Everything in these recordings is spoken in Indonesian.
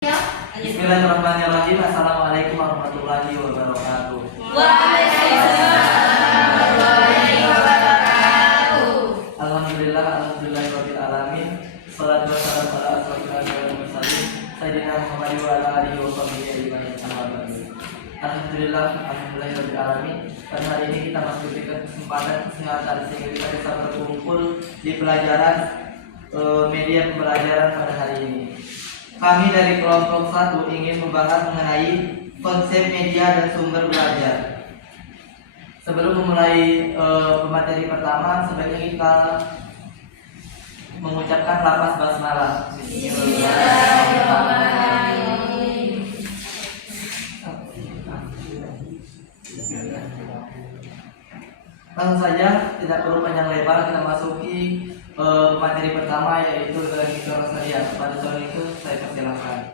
Bismillahirrahmanirrahim. Assalamualaikum warahmatullahi wabarakatuh. Waalaikumsalam warahmatullahi wabarakatuh. Alhamdulillahirabbil alamin. Shalatu wassalamu ala asyrofil anbiya'i wal mursalin sayyidina Muhammad wa ala alihi wa sahbihi ajmain. Alhamdulillahirabbil alamin. Pada hari ini kita masih diberikan kesempatan sehingga kita bisa berkumpul di pelajaran media pembelajaran pada hari ini. Kami dari kelompok 1 ingin membahas mengenai konsep media dan sumber belajar. Sebelum memulai materi pertama, sebaiknya kita mengucapkan lafaz basmalah. Bismillahirrahmanirrahim. Langsung saja, tidak perlu panjang lebar, kita masuki materi pertama, yaitu learning Rosalia. Pada soal itu saya persilahkan.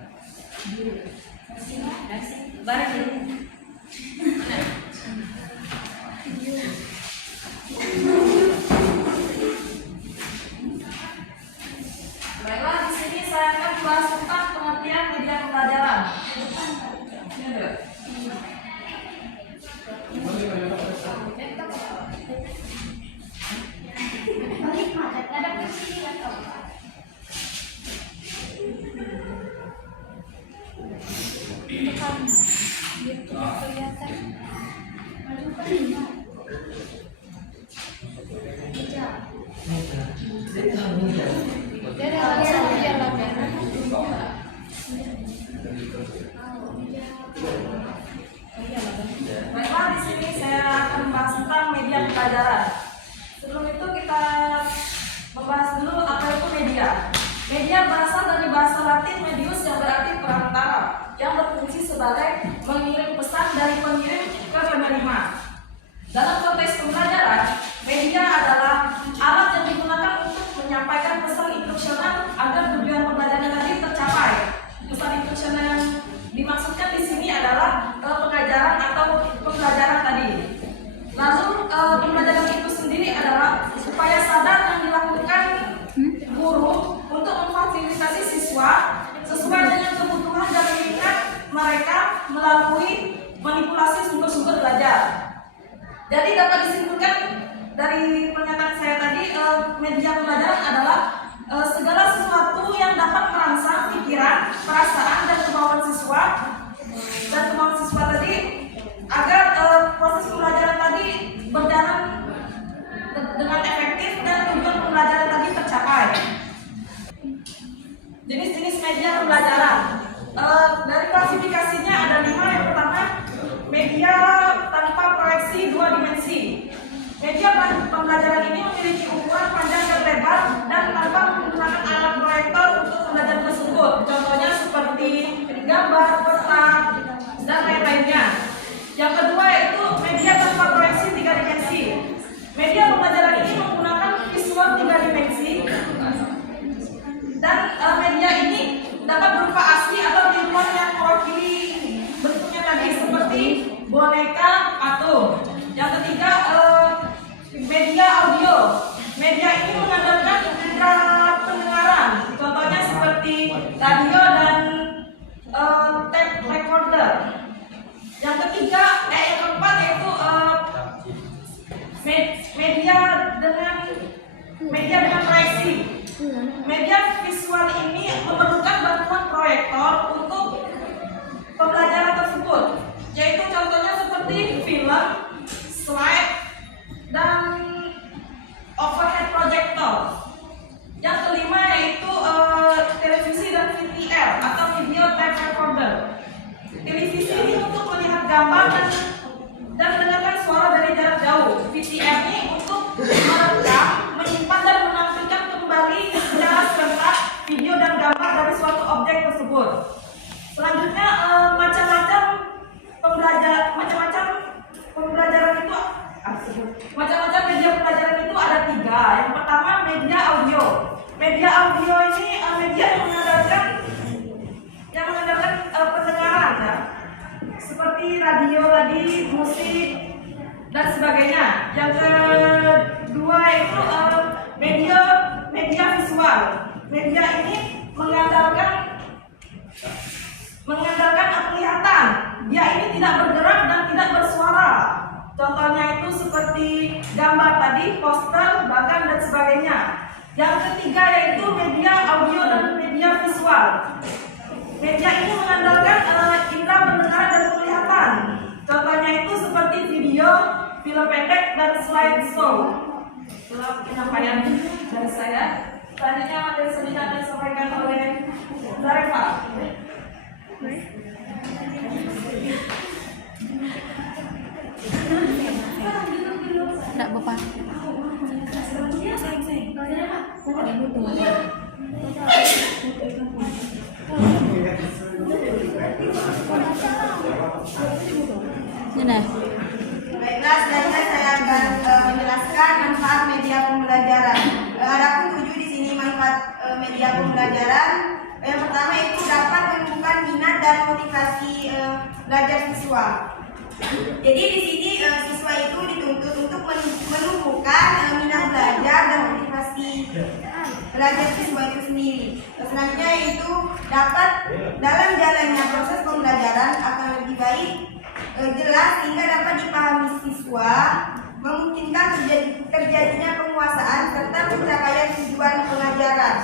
Baiklah, di sini saya akan membahas tentang pengertian media pembelajaran. Baiklah, di sini saya akan membahas tentang media pembelajaran. Sebelum itu kita membahas dulu apa itu media. Media berasal dari bahasa Latin medius yang berarti perantara, yang berfungsi sebagai mengirim pesan dari pengirim ke penerima. Dalam konteks pembelajaran, media adalah alat yang digunakan untuk menyampaikan pesan instruksional agar tujuan pembelajaran tadi tercapai. Pesan instruksional yang dimaksudkan di sini adalah pengajaran atau pembelajaran tadi. Lalu pembelajaran itu sendiri adalah upaya sadar yang dilakukan guru untuk memfasilitasi siswa sesuai dengan kebutuhan dan minat mereka melalui manipulasi sumber-sumber belajar. Jadi dapat disimpulkan dari pernyataan saya tadi, media pembelajaran adalah segala sesuatu yang dapat merangsang pikiran, perasaan, dan kemauan siswa tadi agar proses pembelajaran tadi berjalan dengan efektif dan tujuan pembelajaran tadi tercapai. Jenis-jenis media pembelajaran, dari klasifikasinya ada 5. Yang pertama, media tanpa proyeksi 2 dimensi. Media pembelajaran ini memiliki ukuran panjang dan lebar dan tanpa menggunakan alat proyektor untuk pembelajaran tersebut. Contohnya seperti gambar, peta, dan lain-lainnya. Yang kedua yaitu media tanpa proyeksi 3 dimensi. Media pembelajaran ini menggunakan visual 3 dimensi dan media ini dapat berupa asli atau tiruan yang mewakili bentuknya tadi seperti boneka, patung. Yang ketiga, media audio. Media ini mengandalkan indera pendengaran, contohnya seperti radio dan tape recorder. Yang keempat yaitu media dengan proyeksi. Media visual ini memerlukan bantuan proyektor untuk pembelajaran tersebut, yaitu contohnya seperti film, slide, dan overhead projector. Yang kelima yaitu televisi dan VTR atau video tape recorder. Televisi ini untuk melihat gambar dan mendengarkan suara dari jarak jauh. VTR ini untuk merekam, menyimpan, dan menampilkan kembali secara serentak video dan gambar dari suatu objek tersebut. Selanjutnya macam-macam media pembelajaran itu ada 3. Yang pertama, media audio. Media audio ini media yang mengandalkan pendengaran, ya, seperti radio tadi, musik, dan sebagainya. Yang kedua itu media visual. Media ini mengandalkan seperti gambar tadi, poster, bahkan dan sebagainya. Yang ketiga yaitu media audio dan media visual. Media ini mengandalkan indera pendengaran dan penglihatan. Contohnya itu seperti video, film pendek, dan slideshow. Itulah penyampaian dari saya. Selanjutnya materi seni akan disampaikan oleh Zareva. Tidak Bapak. Ini. Baiklah, selanjutnya saya akan menjelaskan manfaat media pembelajaran. Adapun 7 di sini manfaat media pembelajaran. Yang pertama itu dapat menumbuhkan minat dan motivasi belajar siswa. Jadi di sini siswa itu dituntut untuk menumbuhkan minat belajar dan motivasi belajar siswa itu sendiri. Selanjutnya itu dapat dalam jalannya proses pembelajaran akan lebih baik, jelas hingga dapat dipahami siswa, memungkinkan terjadinya penguasaan serta pencapaian tujuan pengajaran.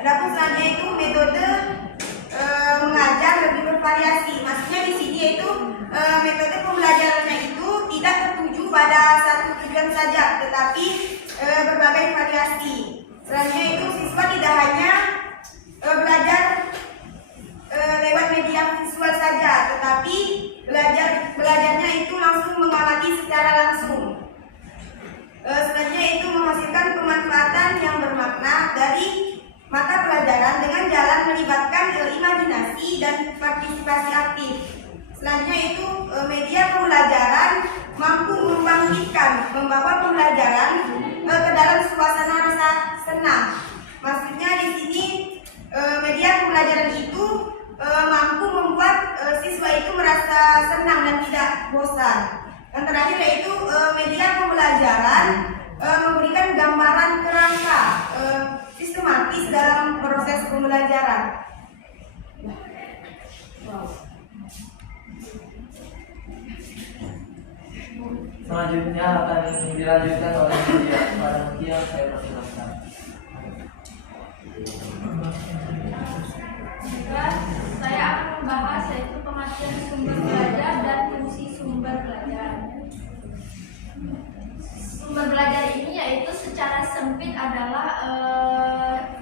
Adapun selanjutnya itu metode mengajar lebih bervariasi. Maksudnya di sini yaitu metode pembelajarannya itu tidak tertuju pada satu tujuan saja, tetapi berbagai variasi. Selanjutnya itu siswa tidak hanya belajar lewat media visual saja, tetapi belajarnya itu langsung mengamati secara langsung. Selanjutnya itu menghasilkan pemanfaatan yang bermakna dari mata pelajaran dengan jalan melibatkan imajinasi dan partisipasi aktif. Selanjutnya itu media pembelajaran mampu membangkitkan, membawa pembelajaran ke dalam suasana rasa senang. Maksudnya di sini media pembelajaran itu mampu membuat siswa itu merasa senang dan tidak bosan. Yang terakhir yaitu media pembelajaran memberikan gambaran kerangka sistematis dalam proses pembelajaran. Selanjutnya akan dilanjutkan oleh media. Pada media saya persilakan. Saya akan membahas yaitu pengertian sumber belajar dan fungsi sumber belajar. Sumber belajar ini yaitu secara sempit adalah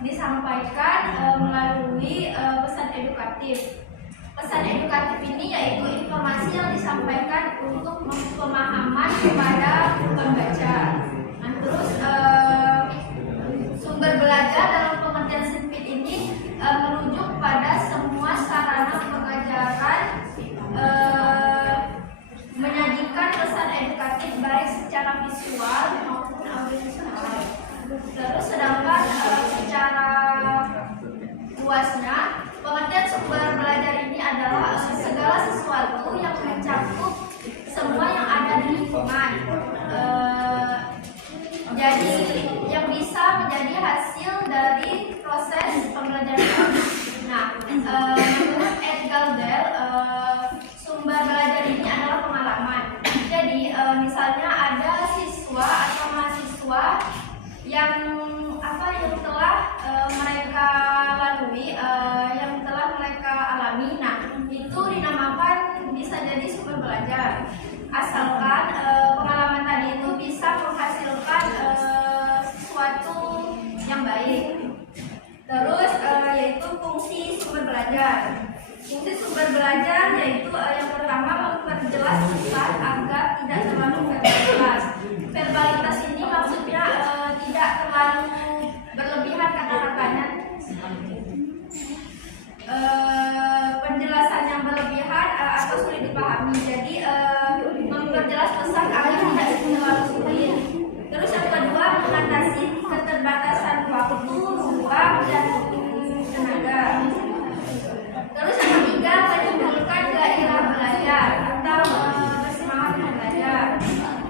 disampaikan melalui pesan edukatif. Pesan edukatif ini yaitu informasi yang disampaikan untuk pemahaman kepada pembaca. Nah, terus sumber belajar dalam pengertian sempit ini merujuk pada semua sarana pengajaran menyajikan pesan edukatif baik secara visual maupun audiovisual. Terus sedangkan secara luasnya pengertian sumber belajar ini adalah segala sesuatu yang mencakup semua yang ada di lingkungan. Jadi yang bisa menjadi hasil dari proses pembelajaran. Nah, menurut Ed Galder, sumber belajar ini adalah pengalaman. Jadi misalnya ada siswa atau mahasiswa yang telah mereka lalui, yang telah mereka alami. Nah, itu dinamakan bisa jadi sumber belajar. Asalkan pengalaman tadi itu bisa menghasilkan sesuatu yang baik. Terus yaitu fungsi sumber belajar. Fungsi sumber belajar yaitu yang pertama memperjelas pesan agar tidak terlalu verbalitas. Verbalitas ini maksudnya tidak terlalu berlebihan kata-katanya. Penjelasan yang berlebihan atau sulit dipahami. Jadi memperjelas pesan agar tidak terlalu sulit. Terus yang kedua mengatasi keterbatasan waktu, ruang, dan tenaga. Terus yang ketiga menimbulkan gairah belajar atau bersemangat belajar.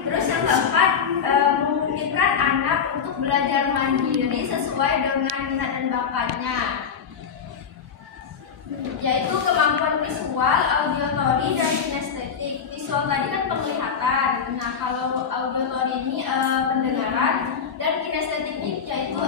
Terus yang keempat memungkinkan anak untuk belajar mandiri sesuai dengan minat dan bakatnya, yaitu kemampuan visual, auditory, dan kinestetik. visual tadi kan penglihatan. Nah, kalau auditory ini pendengaran, dan kinestetik yaitu ke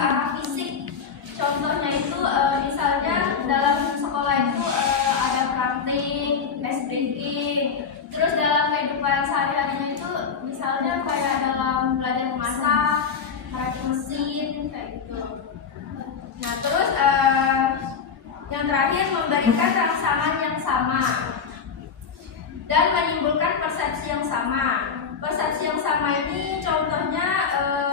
arah fisik. Contohnya itu misalnya dalam sekolah itu ada praktik, breaking. Terus dalam kehidupan sehari-harinya itu misalnya kayak dalam belajar memasak, merakit mesin kayak gitu. Nah, terus yang terakhir memberikan rangsangan yang sama dan menimbulkan persepsi yang sama. Persepsi yang sama ini contohnya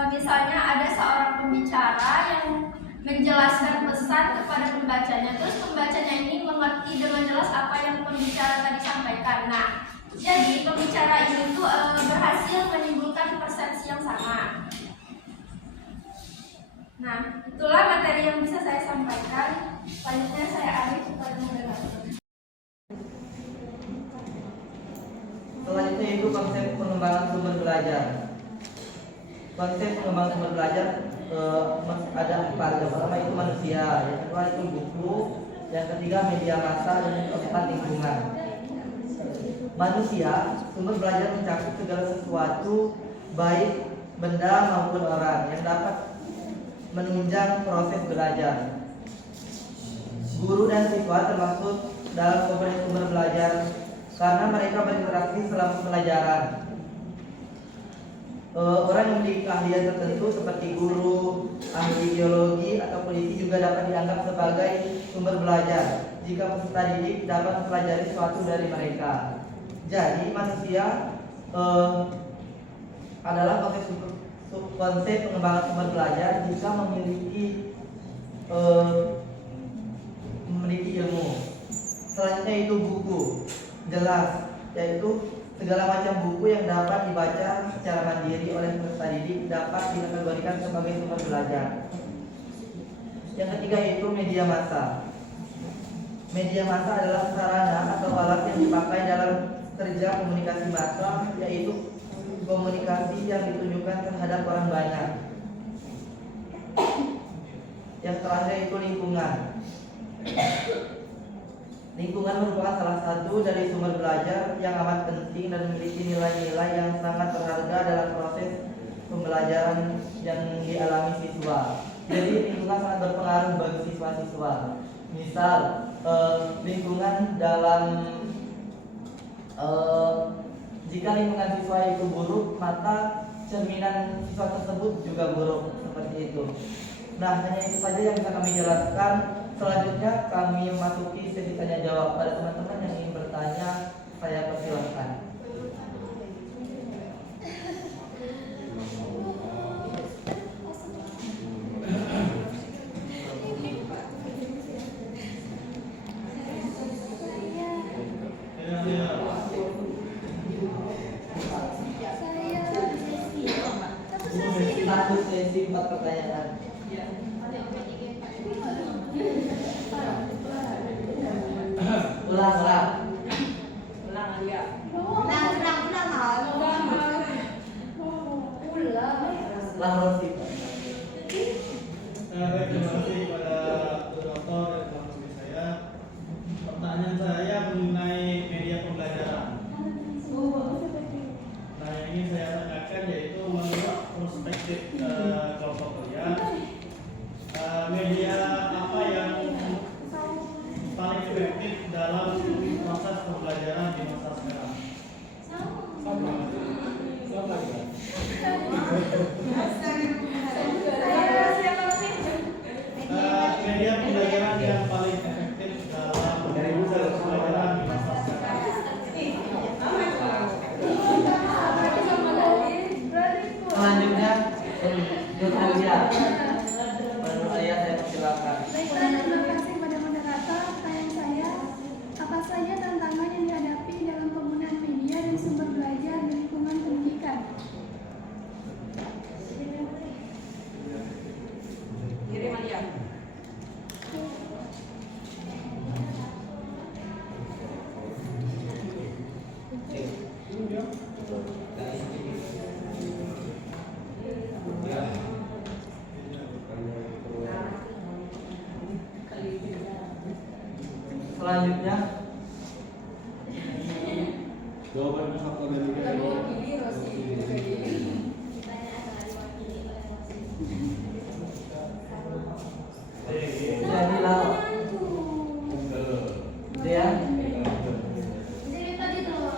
misalnya ada seorang pembicara yang menjelaskan pesan kepada pembacanya, terus pembacanya ini mengerti dengan jelas apa yang pembicara tadi sampaikan. Nah, jadi pembicara ini tuh berhasil menimbulkan persepsi yang sama. Nah, itulah materi yang bisa saya sampaikan. Selanjutnya saya alih kepada moderator. Selanjutnya itu konsep pengembangan sumber belajar. Konsep pengembangan sumber belajar ada 4. Yang pertama itu manusia, yang kedua itu buku, yang ketiga media massa, dan yang keempat lingkungan. Manusia, sumber belajar mencakup segala sesuatu baik benda maupun orang yang dapat menunjang proses belajar. Guru dan siswa termasuk dalam komponen sumber belajar karena mereka berinteraksi selama pembelajaran. Orang yang memiliki keahlian tertentu seperti guru, ahli biologi, atau polisi juga dapat dianggap sebagai sumber belajar jika peserta didik dapat mempelajari sesuatu dari mereka. Jadi manusia adalah konsep pengembangan sumber belajar jika memiliki ilmu. Selanjutnya itu buku, jelas, yaitu segala macam buku yang dapat dibaca secara mandiri oleh peserta didik dapat dikategorikan sebagai sumber belajar. Yang ketiga itu media massa. Media massa adalah sarana atau alat yang dipakai dalam kerja komunikasi massa, yaitu komunikasi yang ditunjukkan terhadap orang banyak. Yang terakhir itu lingkungan. Lingkungan merupakan salah satu dari sumber belajar yang amat penting dan memiliki nilai-nilai yang sangat berharga dalam proses pembelajaran yang dialami siswa. Jadi lingkungan sangat berpengaruh bagi siswa-siswa. Misal lingkungan dalam jika lingkungan siswa itu buruk, maka cerminan siswa tersebut juga buruk, seperti itu. Nah, hanya itu saja yang bisa kami jelaskan. Selanjutnya kami memasuki sesi tanya jawab. Pada teman-teman yang ingin bertanya, saya persilahkan. Satu sesi 4 pertanyaan. Ulang ya. Ulang Rosi. Baik, terima kasih kepada moderator dan teman-teman saya. Pertanyaan saya mengenai media pembelajaran. Nah, yang ingin saya tanyakan yaitu menurut perspektif kelompok kalian, media apa yang paling efektif dalam proses pembelajaran di masa sekarang? Media pembelajaran yang paling efektif dalam proses pembelajaran di masa sekarang. Selanjutnya Nurhalia. Nurhalia, saya persilakan. Baik, terima kasih pada moderator. Pertanyaan saya, apa saja tantangan yang dihadapi dalam penggunaan media dan sumber belajar di lingkungan pendidikan? Kirim aja. Selanjutnya Jawaban faktor dan juga Kita mewakili Rosi. Jadilah dia. Jadi tadi tuh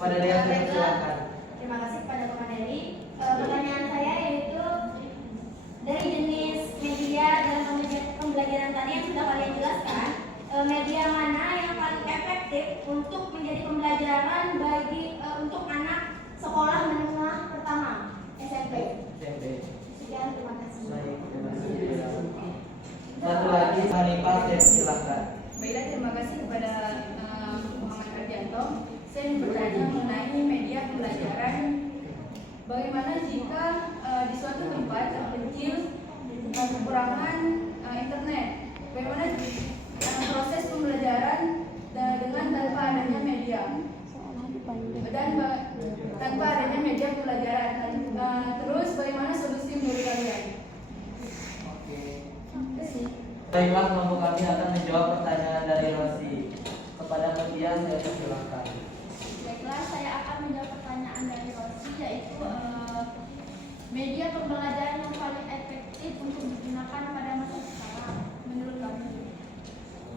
Pada dia silakan. terima kasih kepada pemateri. Pertanyaan saya yaitu dari jenis media dalam pembelajaran tadi yang sudah kalian jelaskan, media mana yang paling efektif untuk menjadi pembelajaran bagi untuk anak sekolah menengah pertama SMP? Sekian, terima kasih. Baik, terima kasih. Satu lagi Hanifah, silakan. Baiklah, terima kasih kepada Muhammad Ardianto. Saya ingin bertanya mengenai media pembelajaran. Bagaimana jika di suatu tempat terpencil kekurangan internet? Bagaimana proses pembelajaran dengan tanpa adanya media dan tanpa adanya media pembelajaran? Terus bagaimana solusi menurut kalian? Oke. Baiklah, kelompok kami akan menjawab pertanyaan dari Rosi. Kepada media saya silakan. Baiklah, saya akan menjawab pertanyaan dari Rosi, yaitu media pembelajaran yang paling efektif untuk digunakan pada masa sekarang menurut kami.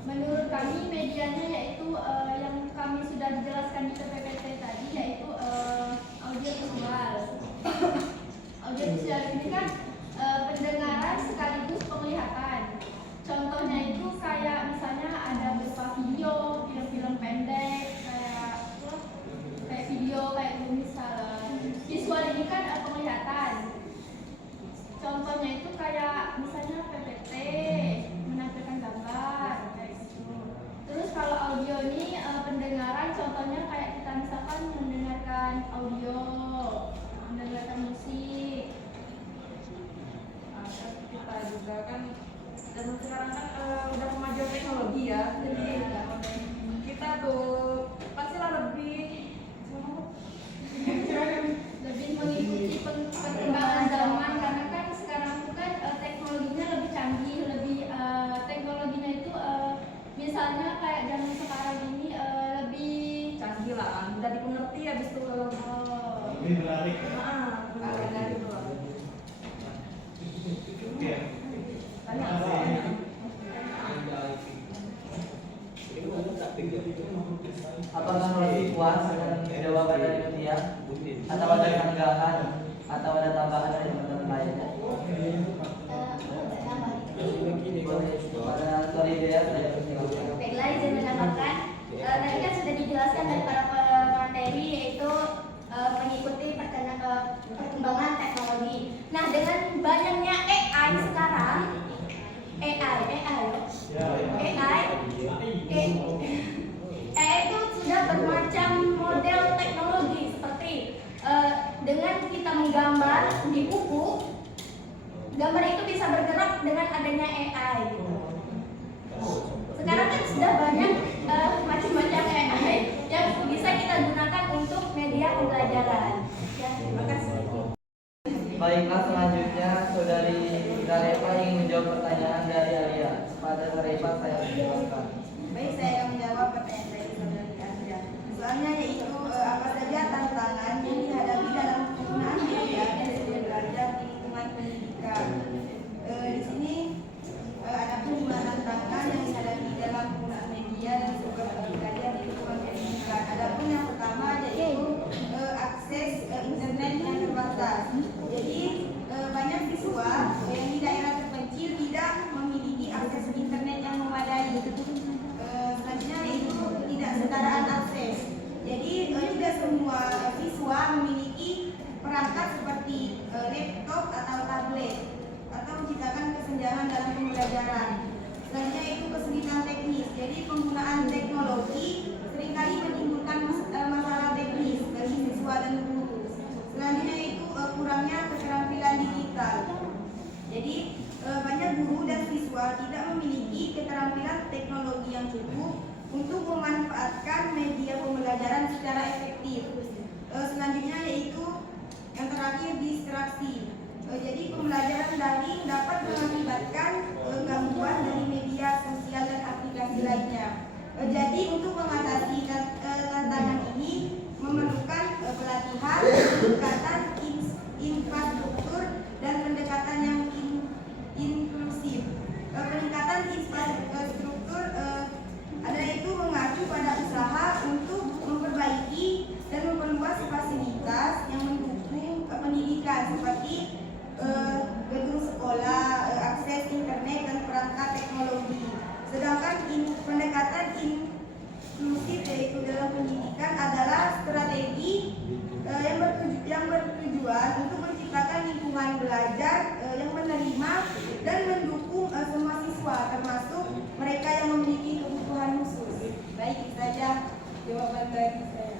Menurut kami medianya yaitu yang kami sudah dijelaskan di PPT tadi, yaitu audiovisual. Audiovisual ini kan pendengaran sekaligus penglihatan. Contohnya itu kayak misalnya ada berupa video, film-film pendek, kayak video kayak misalnya visual ini kan penglihatan. Contohnya itu kayak misalnya PPT, menampilkan gambar kayak gitu. Terus kalau audio ini pendengaran, contohnya kayak kita misalkan mendengarkan audio, mendengarkan musik. Kita juga kan zaman sekarang kan udah kemajuan teknologi ya, jadi kita tuh pastilah lebih mengikuti perkembangan zaman, karena kan sekarang itu kan teknologinya lebih canggih, lebih teknologinya itu misalnya kayak zaman sekarang ini lebih canggih lah, udah dimengerti habis itu kalau Ini menarik. agak dari itu. Oke. Tanya Apakah Rosi puas dengan jawaban dari media? Atau ada tanggapan? Atau ada tambahan dari teman-teman lainnya? Pada sorry Dea, saya persilakan. Baiklah, izin menambahkan, tadi kan sudah dijelaskan dari para pemateri, yaitu mengikuti perkembangan teknologi. Nah, dengan banyaknya AI sekarang, AI itu sudah bermacam model teknologi, seperti dengan kita menggambar di buku, gambar itu bisa bergerak dengan adanya AI gitu. Sekarang kan sudah banyak macam-macam AI yang bisa kita gunakan untuk media pembelajaran. Ya, terima kasih. Baiklah, selanjutnya Saudari Garepa ingin menjawab pertanyaan dari Alia. Pada Garepa saya silakan. Baik, saya akan menjawab pertanyaan dari saudari Anda. Soalnya yaitu apa saja tantangan yang dihadapi dalam penggunaan media dan sumber belajar di lingkungan pendidikan. Di sini ada 5 tantangan yang dihadapi dalam penggunaan media dan sumber belajar di lingkungan pendidikan. Adapun yang pertama yaitu akses internet yang terbatas. Jadi banyak siswa yang di daerah terpencil tidak memiliki akses internet yang memadai. Selanjutnya itu tidak setaraan akses. Jadi tidak semua siswa memiliki perangkat seperti laptop atau tablet atau menciptakan kesenjangan dalam pembelajaran. Selanjutnya itu kesulitan teknis. Jadi penggunaan teknologi seringkali menimbulkan masalah teknis bagi siswa dan guru. Selanjutnya itu kurangnya keterampilan digital. Jadi banyak guru dan siswa tidak memiliki keterampilan teknologi yang cukup untuk memanfaatkan media pembelajaran secara efektif. Selanjutnya yaitu yang terakhir distraksi. Jadi pembelajaran daring dapat mengakibatkan gangguan dari media sosial dan aplikasi lainnya. struktur ada itu mengacu pada usaha untuk memperbaiki dan memperluas fasilitas yang mendukung pendidikan seperti gedung sekolah, akses internet dan perangkat teknologi. Sedangkan pendekatan inklusif yaitu dalam pendidikan adalah strategi yang bertujuan untuk menciptakan lingkungan belajar yang menerima dan mendukung semua siswa termasuk mereka yang memiliki kebutuhan khusus. Baik, itu saja jawaban dari saya.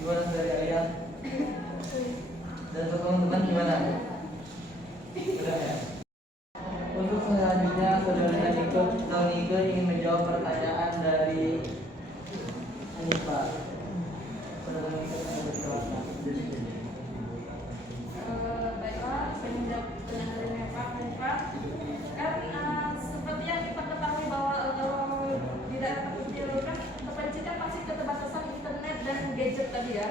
Gimana dari Ayah? Dan untuk teman-teman gimana? Sudah ya? Untuk selanjutnya saudara Nike ingin menjawab pertanyaan dari Anissa. Saudara Nike akan bersilakan. Baiklah, saya menjawab pertanyaannya Pak Hanifah. Kan seperti yang kita ketahui bahwa di daerah terpencil kan terpencil kan pasti keterbatasan internet dan gadget tadi ya.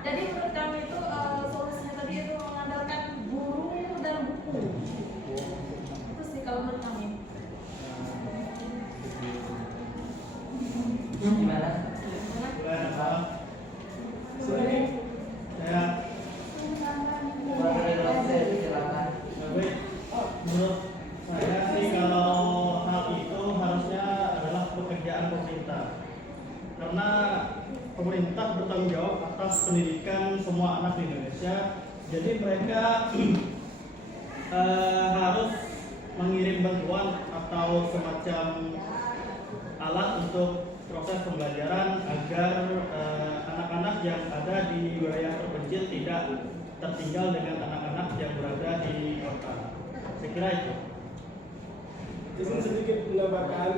Jadi menurut kami itu solusinya tadi itu mengandalkan guru dan buku. Itu sih kalau menurut kami. Gimana? Boleh ada salah? Sorry. Saya Saudara dosen silakan. baik. Menurut saya sih kalau hal itu harusnya adalah pekerjaan pemerintah. Karena pemerintah bertanggung jawab atas pendidikan semua anak di Indonesia. Jadi mereka harus mengirim bantuan atau semacam alat untuk proses pembelajaran agar anak-anak yang ada di wilayah terpencil tidak tertinggal dengan anak-anak yang berada di kota. Saya kira itu. Di sini sedikit menambahkan,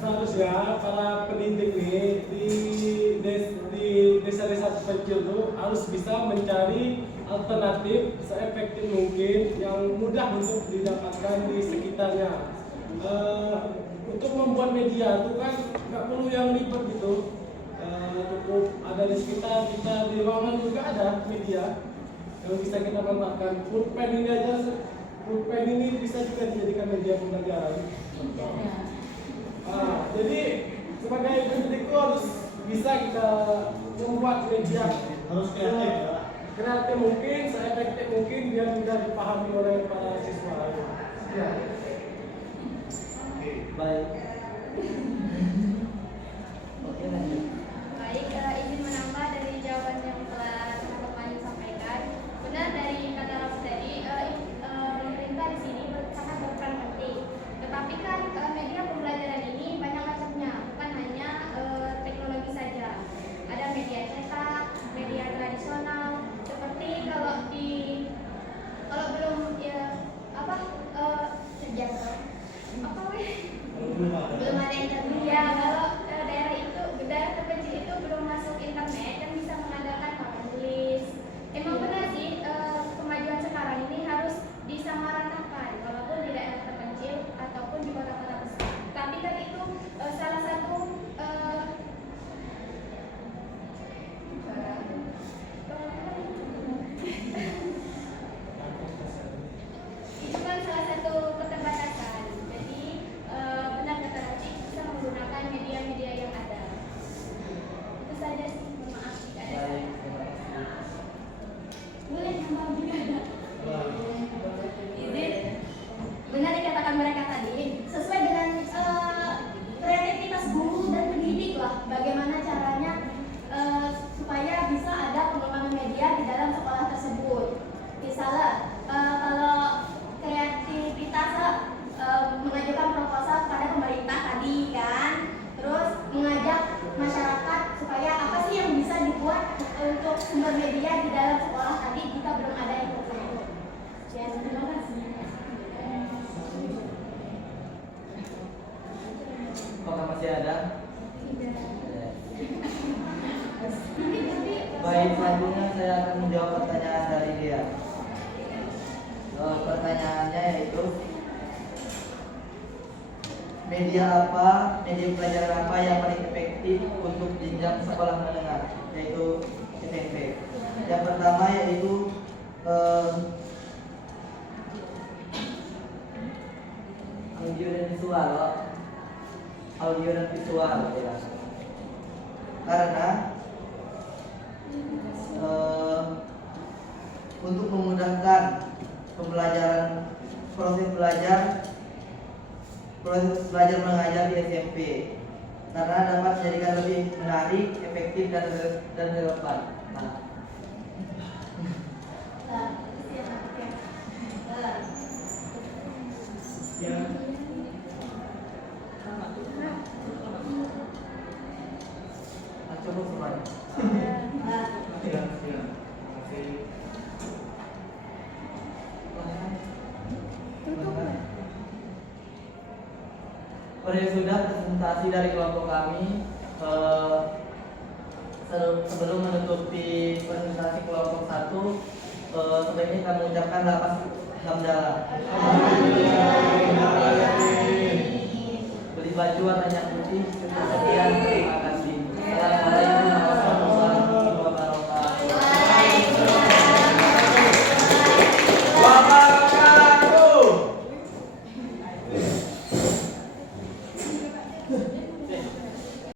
seharusnya para pendidik nih di desa-desa terpencil itu harus bisa mencari alternatif seefektif mungkin yang mudah untuk didapatkan di sekitarnya. Untuk membuat media itu kan nggak perlu yang ribet gitu, cukup ada di sekitar kita, di ruangan juga ada media yang bisa kita manfaatkan. Pulpen ini aja, pulpen ini bisa juga dijadikan media pembelajaran. Jadi sebagai pendidik itu harus bisa kita membuat media, Harus kreatif ya. kreatif mungkin, seefektif mungkin biar mudah dipahami oleh para siswa. Ya. Baik. Oke, lanjut. Baik, izin menambah dari jawaban yang telah teman-teman Ayu sampaikan. Benar dari kata Rafi tadi, pemerintah di sini sangat berperan penting. Tetapi kan media pembelajaran ini banyak macamnya, bukan hanya teknologi saja. Ada media cetak, media tradisional. Seperti kalau belum belum ada internet ya, kalau daerah terpencil itu belum masuk internet dan bisa mengandalkan papan tulis. Emang benar sih, kemajuan sekarang ini harus disamaratakan walaupun di daerah terpencil ataupun di kota-kota besar. Tapi kan itu salah satu itu kan salah satu keterbatasan. Jadi benar kata Rafi, bisa menggunakan media-media yang ada. Itu saja sih, mohon maaf jika ada salah. Baik, terima kasih. Boleh nambah juga? Izin. Benar dikatakan mereka tadi, sesuai dengan kreativitas guru dan pendidik lah, bagaimana caranya supaya bisa ada pengembangan media di dalam sekolah tersebut. Misalnya kalau kreativitas mengajukan proposal kepada pemerintah tadi kan, terus mengajak masyarakat supaya apa sih yang bisa dibuat untuk sumber media di dalam sekolah tadi jika belum ada yang tersebut. Ya, terima kasih. Apakah masih ada? Tidak. Baik, selanjutnya saya akan menjawab pertanyaan dari dia. Pertanyaannya yaitu media pelajaran apa yang paling efektif untuk jenjang sekolah menengah, yaitu SMP. Yang pertama yaitu audio dan visual ya. Karena untuk memudahkan pembelajaran proses belajar mengajar di SMP, karena dapat menjadikan lebih menarik, efektif dan relevan. Nah, Ya. coba semuanya. Ya. Masih. Pada sudah presentasi dari kelompok kami. Sebelum menutupi presentasi kelompok 1, sebaiknya kami ucapkan lafaz hamdalah.